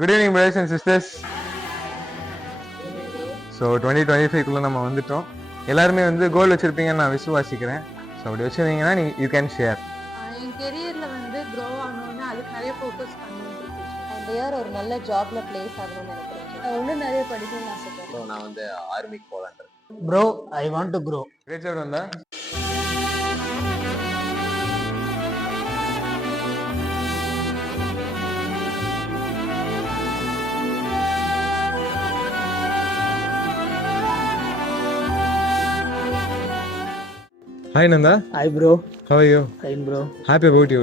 Good evening, brothers and sisters. So 2025 நம்ம வந்துட்டோம். எல்லாருமே வந்து கோல் வச்சிருப்பீங்கன்னு நான் விசுவாசிக்கிறேன். ஸோ அப்படி வச்சிருந்தீங்கன்னா யூ கேன் ஷேர். என் கெரியர்ல வந்து க்ரோ ஆகணும்னு அதுக்கு நிறைய ஃபோக்கஸ் பண்ணிட்டு இருக்கேன். இந்த இயர் ஒரு நல்ல ஜாப்ல பிளேஸ் ஆகணும்னு நினைக்கிறேன். நான் இன்னும் நிறைய படிக்கணும்னு ஆசைப்படுறேன். நான் வந்து ஆர்மிக்கு போலான்னு bro I want to grow. Great job வந்தா hi Nanda. Hi bro. How are you? Fine bro. Happy about you?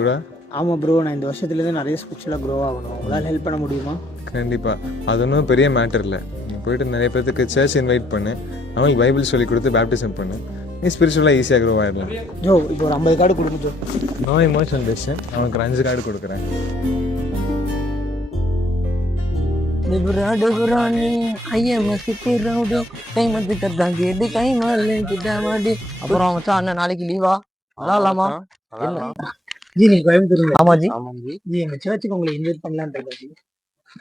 ஆமாம் ப்ரோ, நான் இந்த வருஷத்துலேருந்து நிறைய ஸ்பிரிச்சுவலாக க்ரோ ஆகணும். உங்களால் ஹெல்ப் பண்ண முடியுமா? கண்டிப்பாக. அது ஒன்றும் பெரிய மேட்டர் இல்லை. நீ போயிட்டு நிறைய பேருக்கு சர்ச் இன்வைட் பண்ணு, அவங்களுக்கு பைபிள் சொல்லி கொடுத்து பேப்டிசம் பண்ணு, நீ ஸ்பிரிச்சுவலாக ஈஸியாக க்ரோ ஆகிடலாம். ஜோ இப்போ ஒரு 50 கார்டு கொடுங்க ஜோ. No emotional decision. அவனுக்கு ஒரு 5 கார்டு கொடுக்குறேன். அப்புறம் மச்சான் அண்ணன் நாளைக்கு லீவா? விளாடலாமா? ஜி நீங்க கோயம்புத்தூர்? ஆமா ஜி. ஜி எங்க சர்ச்சுக்கு உங்களை இன்வைட் பண்ணலான்னு இருக்கேன் ஜி.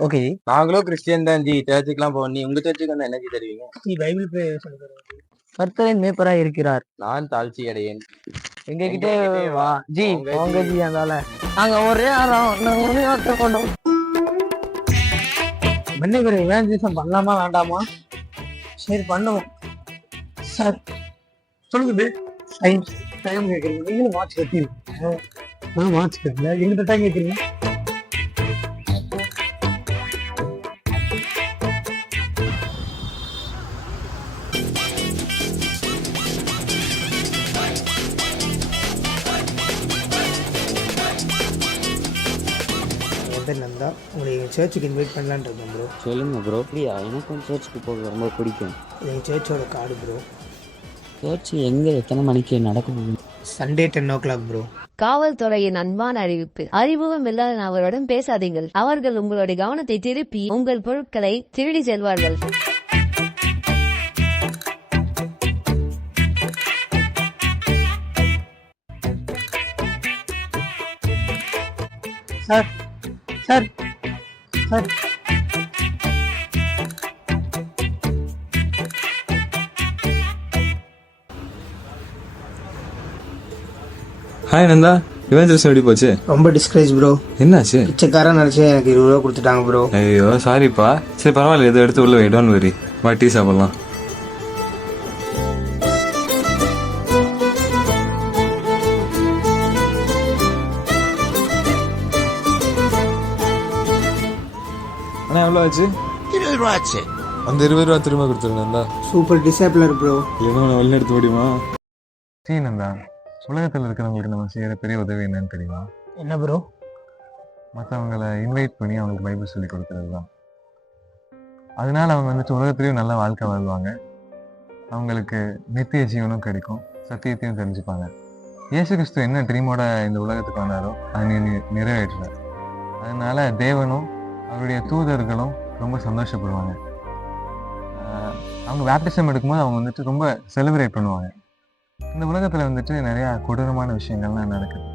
Okay G. நாங்களும் கிறிஸ்டியன் தான் ஜி. சர்ச்சுக்குலாம் போவோம். நீ உங்க சர்ச்சுக்கு வந்து என்ன ஜி தருவீங்க? ஜி பைபிள் ப்ரே சொல்லி தருவேன். கர்த்தரின் மேய்ப்பராய் இருக்கிறார். நான் தாழ்ச்சி அடையேன். எங்க கிட்டே வா ஜி. உங்க ஜி அந்தால நாங்க ஒரே ஆரம் நாங்க ஒரே ஆட்டம் கொண்டோம். மன்னிக்கிற இவாஞ்சலிசம் பண்ணலாமா வேண்டாமா? சரி பண்ணுவோம் சார். சொல்லுங்க டைம் டைம் கேட்குறீங்க. நீங்களும் வாட்ச் கட்டிங்க. நான் வாட்ச் கட்டல, எங்கிட்ட டைம் கேட்குறீங்க. நந்தா, உங்களை எங்கள் சர்ச்சுக்கு இன்வைட் பண்ணலான்னு இருக்கேன் ப்ரோ. சொல்லுங்க ப்ரோ. அப்படியா? எனக்கும் சர்ச்சுக்கு போக ரொம்ப பிடிக்கும். எங்கள் சர்ச்சோட கார்டு ப்ரோ. சர்ச் எங்கே எத்தனை மணிக்கு நடக்கும்? Sunday 10 o'clock bro. காவல்துறையின் அன்பான அறிவிப்பு. அறிமுகம் இல்லாத நபருடன் பேசாதீங்கள். அவர்கள் உங்களுடைய கவனத்தை திருப்பி உங்கள் பொருட்களை திருடி செல்வார்கள். Sir sir sir hi Nanda. Evangelism எப்படி போச்சு? ரொம்ப டிஸ்கரேஜ் ப்ரோ. என்னாச்சு? பிச்சைக்காரன் நினச்சி எனக்கு 20 ரூபா கொடுத்துட்டாங்க ப்ரோ. ஐயோ சாரிப்பா. சரி பரவாயில்ல, எதை எடுத்து உள்ள வை. Don't worry. வா டீ சாப்பிடலாம். அண்ணா எவ்வளோ ஆச்சு? 20 ரூபா ஆச்சு. அந்த 20 ரூபா திரும்ப கொடுத்துருந்தா. Super disabler bro. இல்லைன்னா நான் வெளிநடத்த முடியுமா? சரி நந்தா, உலகத்தில் இருக்கிறவங்களுக்கு நம்ம செய்கிற பெரிய உதவி என்னன்னு தெரியுமா? என்ன ப்ரோ? மற்றவங்களை இன்வைட் பண்ணி அவங்களுக்கு பைபிள் சொல்லி கொடுக்கறது தான். அதனால அவங்க வந்துட்டு உலகத்துலேயும் நல்ல வாழ்க்கை வாழ்வாங்க. அவங்களுக்கு நித்திய ஜீவனும் கிடைக்கும், சத்தியத்தையும் தெரிஞ்சுப்பாங்க. இயேசு கிறிஸ்து என்ன ட்ரீமோட இந்த உலகத்துக்கு வந்தாரோ அதை நிறைவேற்றுறார். அதனால தேவனும் அவருடைய தூதர்களும் ரொம்ப சந்தோஷப்படுவாங்க. அவங்க பேப்டிசம் எடுக்கும்போது அவங்க வந்துட்டு ரொம்ப செலிப்ரேட் பண்ணுவாங்க. இந்த உலகத்தில் வந்துட்டு நிறையா கொடூரமான விஷயங்கள்லாம் நடக்குது.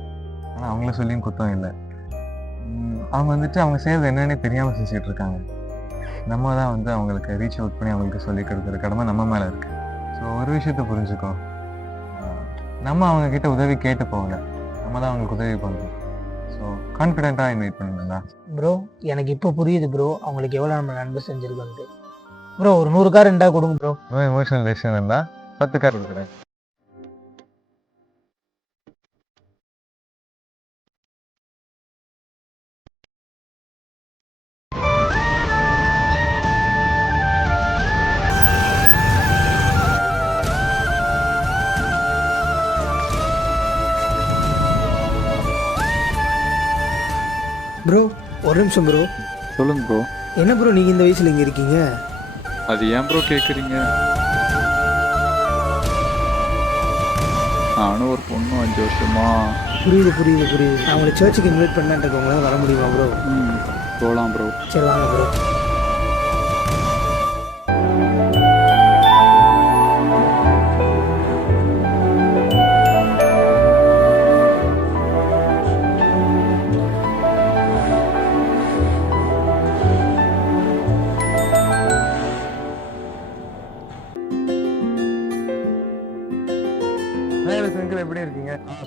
ஆனால் அவங்கள சொல்லியும் குத்தம் இல்லை. அவங்க வந்துட்டு அவங்க செய்கிறது என்னன்னே தெரியாமல் செஞ்சுக்கிட்டு இருக்காங்க. நம்ம தான் வந்து அவங்களுக்கு ரீச் அவுட் பண்ணி அவங்களுக்கு சொல்லி கொடுக்குற கடமை நம்ம மேலே இருக்குது. ஸோ ஒரு விஷயத்த புரிஞ்சுக்கோ, நம்ம அவங்கக்கிட்ட உதவி கேட்டு போகல, நம்ம தான் அவங்களுக்கு உதவி பண்ணுறோம். ஸோ கான்ஃபிடென்ட்டாக இன்வைட் பண்ணுங்களா ப்ரோ. எனக்கு இப்போ புரியுது ப்ரோ அவங்களுக்கு எவ்வளோ நம்ம நன்மை செஞ்சுருக்கோன்ட்டு. ப்ரோ ஒரு 100 கார் ரெண்டாக கொடுங்க ப்ரோ. நோ எமோஷனல் டெசிஷன் இருந்தால் 10 கார் கொடுக்குறேன். ப்ரோ ஒரு நிமிஷம் ப்ரோ. சொல்லுங்க ப்ரோ. என்ன ப்ரோ நீங்கள் இந்த வயசில் இங்கே இருக்கீங்க? அது ஏன் ப்ரோ கேட்குறீங்க? நானும் ஒரு பொண்ணு 5 வருஷமா. புரியுது புரியுது புரியுது. நான் உங்களை சர்ச்சுக்கு இன்வைட் பண்ணலான்ட்டு இருக்கேன். உங்களால் வர முடியுமா ப்ரோ? போகலாம் ப்ரோ. சரி வாங்க ப்ரோ.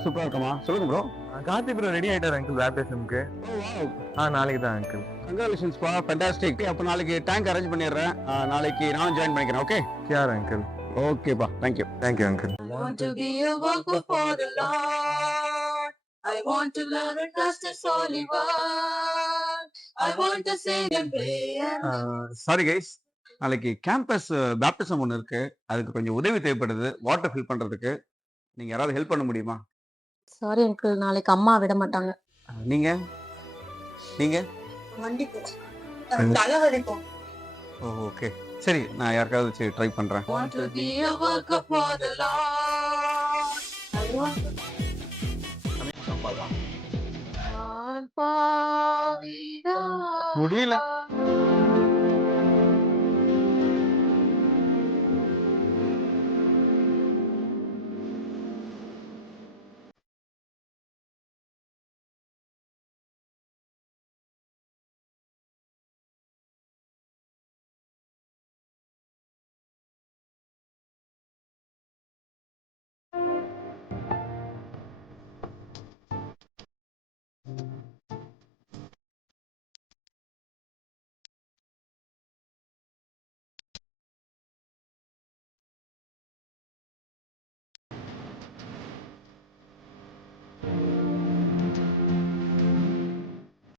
சூப்பரா இருக்கமா. சொல்லுங்க ப்ரோ. கார்த்தி ப்ரோ ரெடி ஆயிட்டாரு அங்கிள் பேப்டிசம்க்கு. நாளைக்கு தான் அங்கிள். கங்க்ராச்சுலேஷன்ஸ் பா, ஃபேண்டாஸ்டிக். அப்போ நாளைக்கு டேங்க் அரேஞ்ச் பண்ணிடுறேன். நாளைக்கு நானும் ஜாயின் பண்ணிக்கிறேன். ஓகே யார் அங்கிள்? ஓகேப்பா, thank you. Thank you uncle. I want to be a worker for the Lord. I want to learn and trust His holy word. I want to sing and play and sorry guys, நாளைக்கு campus baptism ஒன்று இருக்கு. அதுக்கு கொஞ்சம் உதவி தேவைப்படுது water fill பண்றதுக்கு. நீங்க யாராவது ஹெல்ப் பண்ண முடியுமா? சாரி அங்கிள், நாளைக்கு அம்மா விட மாட்டாங்க. நீங்க நீங்க வண்டி போச்சு, தலைவலிக்கும். ஓகே சரி, நான் யாருக்காவது சரி ட்ரை பண்றேன். Want to be a worker for the Lord. I want to நான் பாவிதான். முடியல.